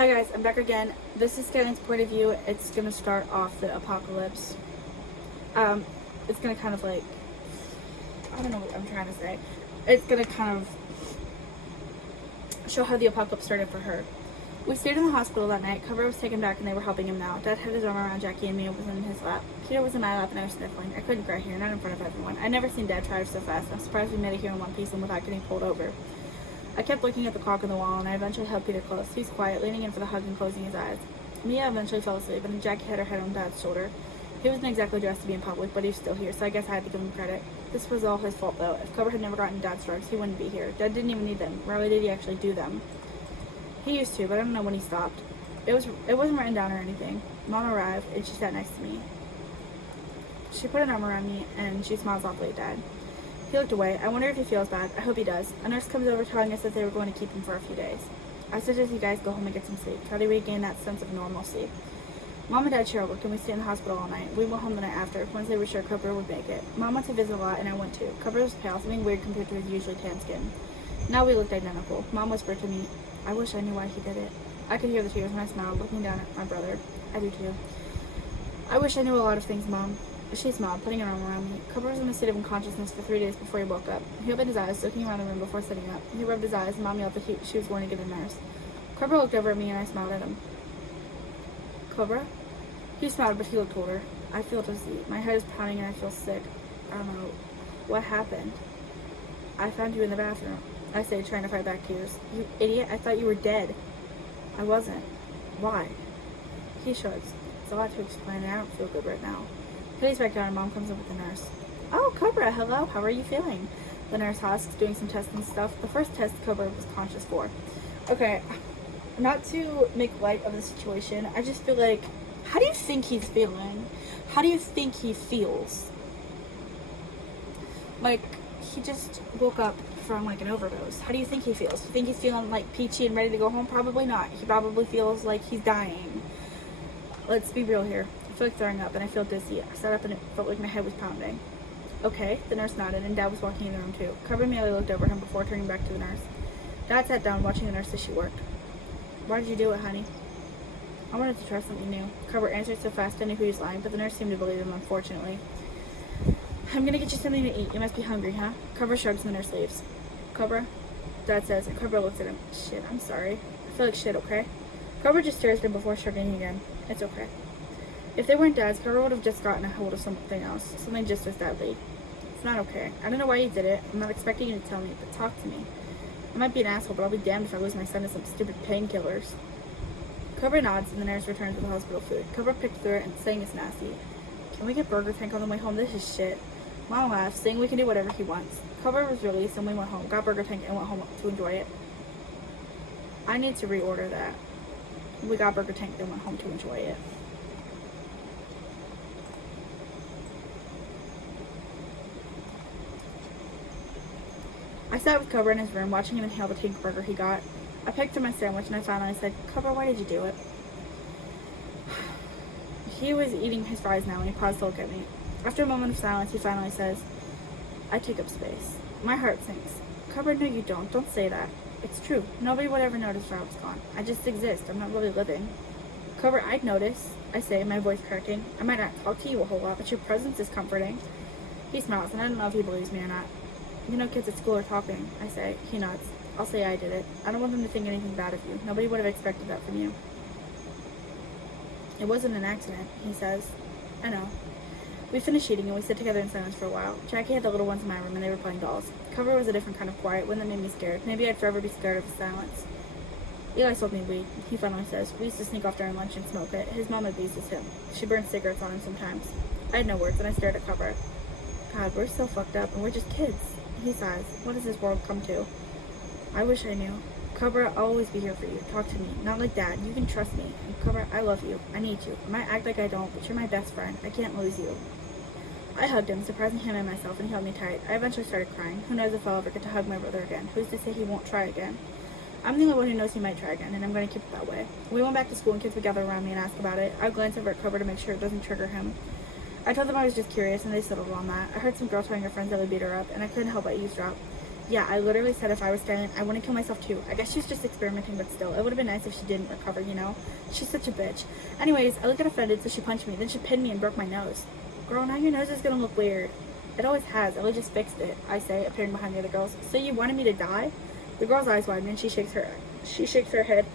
Hi guys, I'm back again. This is Skielen's point of view. It's gonna start off the apocalypse. It's gonna kind of like, I don't know what I'm trying to say. It's gonna kind of show how the apocalypse started for her. We stayed in the hospital that night. Cover was taken back and they were helping him now. Dad had his arm around Jackie and me and was in his lap. Peter was in my lap and I was sniffling. I couldn't cry here, not in front of everyone. I'd never seen Dad drive so fast. I'm surprised we made it here in one piece and without getting pulled over. I kept looking at the clock on the wall, and I eventually held Peter close. He's quiet, leaning in for the hug and closing his eyes. Mia eventually fell asleep, and Jackie had her head on Dad's shoulder. He wasn't exactly dressed to be in public, but he was still here, so I guess I had to give him credit. This was all his fault, though. If Cover had never gotten Dad's drugs, he wouldn't be here. Dad didn't even need them. Rarely did he actually do them. He used to, but I don't know when he stopped. It wasn't written down or anything. Mom arrived, and she sat next to me. She put an arm around me, and she smiled softly at Dad. He looked away. I wonder if he feels bad. I hope he does. A nurse comes over telling us that they were going to keep him for a few days. I suggest you guys go home and get some sleep. Try to regain that sense of normalcy. Mom and Dad share work, and we stayed in the hospital all night. We went home the night after, once they were sure Cooper would make it. Mom went to visit a lot, and I went too. Cooper was pale, something weird compared to his usually tan skin. Now we looked identical. Mom whispered to me, I wish I knew why he did it. I could hear the tears when I smiled, looking down at my brother. I do too. I wish I knew a lot of things, Mom. She smiled, putting her arm around me. Cooper was in a state of unconsciousness for 3 days before he woke up. He opened his eyes, looking around the room before sitting up. He rubbed his eyes, and Mom yelled that she was going to get a nurse. Cooper looked over at me, and I smiled at him. Cobra? He smiled, but he looked older. I feel dizzy. My head is pounding, and I feel sick. I don't know. What happened? I found you in the bathroom. I say, trying to fight back tears. You idiot, I thought you were dead. I wasn't. Why? He shrugs. It's a lot to explain, and I don't feel good right now. He lays back down and Mom comes up with the nurse. Oh, Cobra, hello, how are you feeling? The nurse asks, doing some tests and stuff. The first test Cobra was conscious for. Okay, not to make light of the situation, I just feel like, how do you think he's feeling? How do you think he feels? Like, he just woke up from like an overdose. How do you think he feels? Do you think he's feeling like peachy and ready to go home? Probably not. He probably feels like he's dying. Let's be real here. I feel like throwing up and I feel dizzy. I sat up and it felt like my head was pounding. Okay, the nurse nodded and Dad was walking in the room too. Cooper immediately looked over him before turning back to the nurse. Dad sat down watching the nurse as she worked. Why did you do it, honey? I wanted to try something new. Cooper answered so fast I knew he was lying, but the nurse seemed to believe him, unfortunately. I'm gonna get you something to eat. You must be hungry, huh? Cooper shrugs and the nurse leaves. Cooper? Dad says, and Cooper looks at him. Shit, I'm sorry. I feel like shit, okay? Cooper just stares at him before shrugging again. It's okay. If they weren't Dad's, Cooper would have just gotten a hold of something else. Something just as deadly. It's not okay. I don't know why you did it. I'm not expecting you to tell me, but talk to me. I might be an asshole, but I'll be damned if I lose my son to some stupid painkillers. Cooper nods and the nurse returns with the hospital food. Cooper picked through it and saying it's nasty. Can we get Burger Tank on the way home? This is shit. Mom laughs, saying we can do whatever he wants. Cooper was released and we went home, got Burger Tank and went home to enjoy it. I need to reorder that. We got Burger Tank and went home to enjoy it. I sat with Cooper in his room, watching him inhale the pink burger he got. I picked up my sandwich and I finally said, Cooper, why did you do it? He was eating his fries now and he paused to look at me. After a moment of silence, he finally says, I take up space. My heart sinks. Cooper, no you don't. Don't say that. It's true. Nobody would ever notice if I was gone. I just exist. I'm not really living. Cooper, I'd notice, I say, my voice cracking. I might not talk to you a whole lot, but your presence is comforting. He smiles, and I don't know if he believes me or not. You know, kids at school are talking, I say. He nods. I'll say I did it. I don't want them to think anything bad of you. Nobody would have expected that from you. It wasn't an accident, he says. I know. We finish eating and we sit together in silence for a while. Jackie had the little ones in my room and they were playing dolls. Cooper was a different kind of quiet, one that made me scared. Maybe I'd forever be scared of his silence. Eli sold me weed, he finally says. We used to sneak off during lunch and smoke it. His mom abuses him. She burns cigarettes on him sometimes. I had no words and I stared at Cooper. God, we're so fucked up and we're just kids. He sighs. What has this world come to? I wish I knew. Cooper, I'll always be here for you. Talk to me. Not like Dad. You can trust me. And Cooper, I love you. I need you. I might act like I don't, but you're my best friend. I can't lose you. I hugged him, surprising him and myself, and he held me tight. I eventually started crying. Who knows if I'll ever get to hug my brother again? Who's to say he won't try again? I'm the only one who knows he might try again, and I'm going to keep it that way. We went back to school and kids would gather around me and ask about it. I would glance over at Cooper to make sure it doesn't trigger him. I told them I was just curious, and they settled on that. I heard some girl telling her friends that would beat her up, and I couldn't help but eavesdrop. Yeah, I literally said if I was Skielene, I wouldn't kill myself too. I guess she's just experimenting, but still. It would have been nice if she didn't recover, you know? She's such a bitch. Anyways, I look offended, so she punched me. Then she pinned me and broke my nose. Girl, now your nose is gonna look weird. It always has. Ellie just fixed it, I say, appearing behind the other girls. So you wanted me to die? The girl's eyes widen and she shakes her head.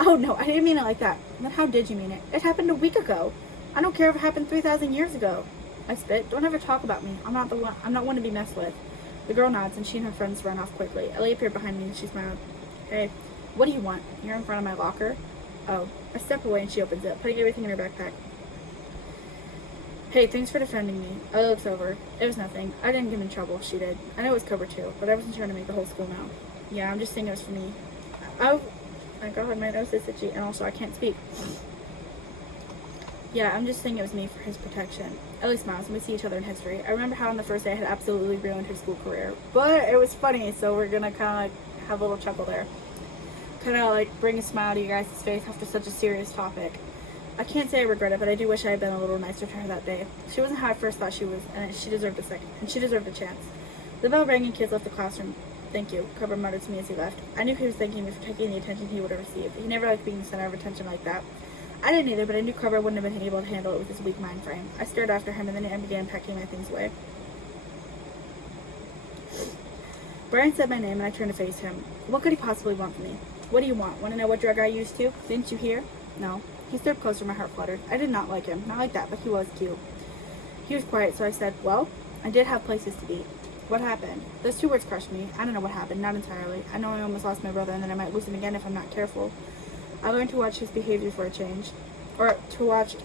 Oh no, I didn't mean it like that. Then how did you mean it? It happened a week ago. I don't care if it happened 3,000 years ago. I spit. Don't ever talk about me. I'm not one to be messed with. The girl nods and she and her friends run off quickly. Ellie appeared behind me and she smiled. Hey, what do you want? You're in front of my locker? Oh. I step away and she opens it, putting everything in her backpack. Hey, thanks for defending me. Ellie looks over. It was nothing. I didn't get in trouble. She did. I know it was Cobra too, but I wasn't trying to make the whole school know. Yeah, I'm just saying it was for me. Oh my god, my nose is itchy and also I can't speak. Yeah, I'm just saying it was me for his protection. Ellie smiles and we see each other in history. I remember how on the first day I had absolutely ruined her school career. But it was funny, so we're gonna kind of have a little chuckle there. Kind of like bring a smile to you guys' face after such a serious topic. I can't say I regret it, but I do wish I had been a little nicer to her that day. She wasn't how I first thought she was, and she deserved a chance. The bell rang and kids left the classroom. Thank you, Cobra muttered to me as he left. I knew he was thanking me for taking the attention he would have received. He never liked being the center of attention like that. I didn't either, but I knew Cobra wouldn't have been able to handle it with his weak mind frame. I stared after him, and then I began packing my things away. Brian said my name, and I turned to face him. What could he possibly want from me? What do you want? Want to know what drug I used to? Didn't you hear? No. He stood closer, my heart fluttered. I did not like him. Not like that, but he was cute. He was quiet, so I said, well, I did have places to be. What happened? Those two words crushed me. I don't know what happened, not entirely. I know I almost lost my brother, and then I might lose him again if I'm not careful. I learned to watch his behavior for a change. Or to watch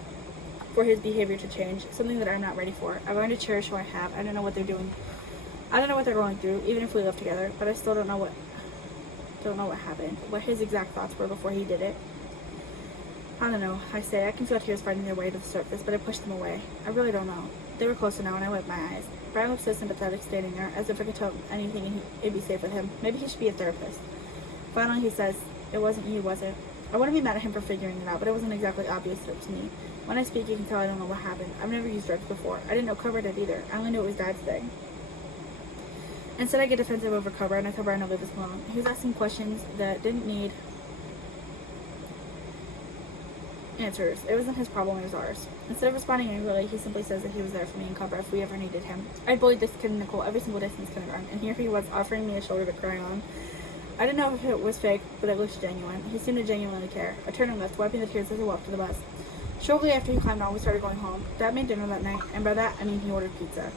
for his behavior to change. Something that I'm not ready for. I learned to cherish who I have. I don't know what they're doing. I don't know what they're going through, even if we live together, but I still don't know what happened. What his exact thoughts were before he did it. I don't know, I say. I can feel tears finding their way to the surface, but I pushed them away. I really don't know. They were closer now, and I wiped my eyes. Brian looked so sympathetic standing there, as if I could tell him anything and it'd be safe with him. Maybe he should be a therapist. Finally, he says, it wasn't you, was it? I want to be mad at him for figuring it out, but it wasn't exactly obvious to me. When I speak, you can tell I don't know what happened. I've never used drugs before. I didn't know Cobra did either. I only knew it was Dad's thing. Instead, I get defensive over Cobra, and I tell Brian to leave us alone. He was asking questions that didn't need answers. It wasn't his problem, it was ours. Instead of responding angrily, he simply says that he was there for me and Cobra if we ever needed him. I bullied this kid Nicole every single day since kindergarten, and here he was offering me a shoulder to cry on. I didn't know if it was fake, but it looked genuine. He seemed to genuinely care. I turned and left, wiping the tears as I walked to the bus. Shortly after he climbed on, we started going home. Dad made dinner that night, and by that, I mean he ordered pizza.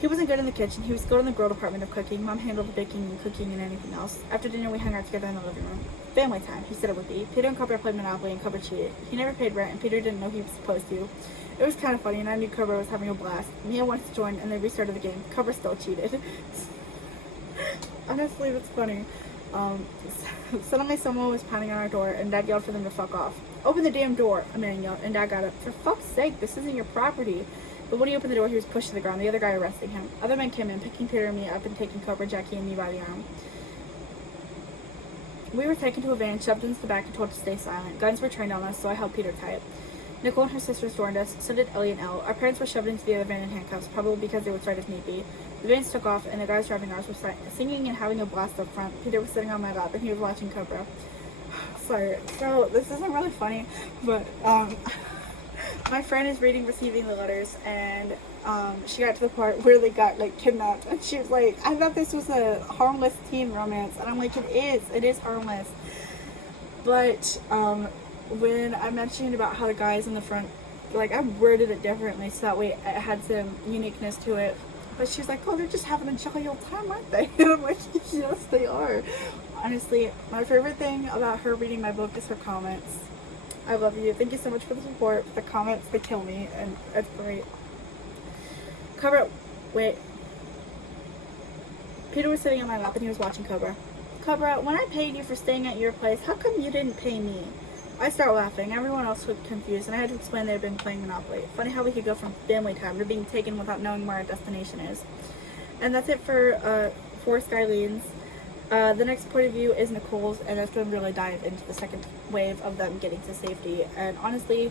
He wasn't good in the kitchen. He was skilled in the girl department of cooking. Mom handled the baking and cooking and anything else. After dinner, we hung out together in the living room. Family time, he said it would be. Peter and Cobra played Monopoly, and Cobra cheated. He never paid rent, and Peter didn't know he was supposed to. It was kind of funny, and I knew Cobra was having a blast. Mia wanted to join, and they restarted the game. Cobra still cheated. Honestly, that's funny. Suddenly someone was pounding on our door, and Dad yelled for them to fuck off. Open the damn door, a man yelled, and Dad got up. For fuck's sake, this isn't your property. But when he opened the door, he was pushed to the ground, the other guy arresting him. Other men came in, picking Peter and me up and taking Cobra, Jackie, and me by the arm. We were taken to a van, shoved into the back, and told to stay silent. Guns were trained on us, so I held Peter tight. Nicole and her sisters joined us, so did Ellie and Elle. Our parents were shoved into the other van in handcuffs, probably because they would fight if need be. The vans took off, and the guys driving ours were singing and having a blast up front. Peter was sitting on my lap, and he was watching Cobra. Sorry, so this isn't really funny, but my friend is receiving the letters, and she got to the part where they got like kidnapped, and she was like, I thought this was a harmless teen romance, and I'm like, it is harmless. But when I mentioned about how the guys in the front, like, I worded it differently so that way it had some uniqueness to it. But she's like, oh, they're just having a jolly old time, aren't they? And I'm like, yes, they are. Honestly, my favorite thing about her reading my book is her comments. I love you. Thank you so much for the support. The comments, they kill me, and it's great. Wait. Peter was sitting on my lap, and he was watching Cobra. Cobra, when I paid you for staying at your place, how come you didn't pay me? I start laughing. Everyone else looked confused, and I had to explain they had been playing Monopoly. Funny how we could go from family time to being taken without knowing where our destination is. And that's it for Skielene's. The next point of view is Nicole's, and that's going to really dive into the second wave of them getting to safety. And honestly,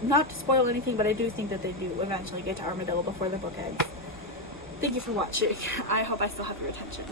not to spoil anything, but I do think that they do eventually get to Armadillo before the book ends. Thank you for watching. I hope I still have your attention.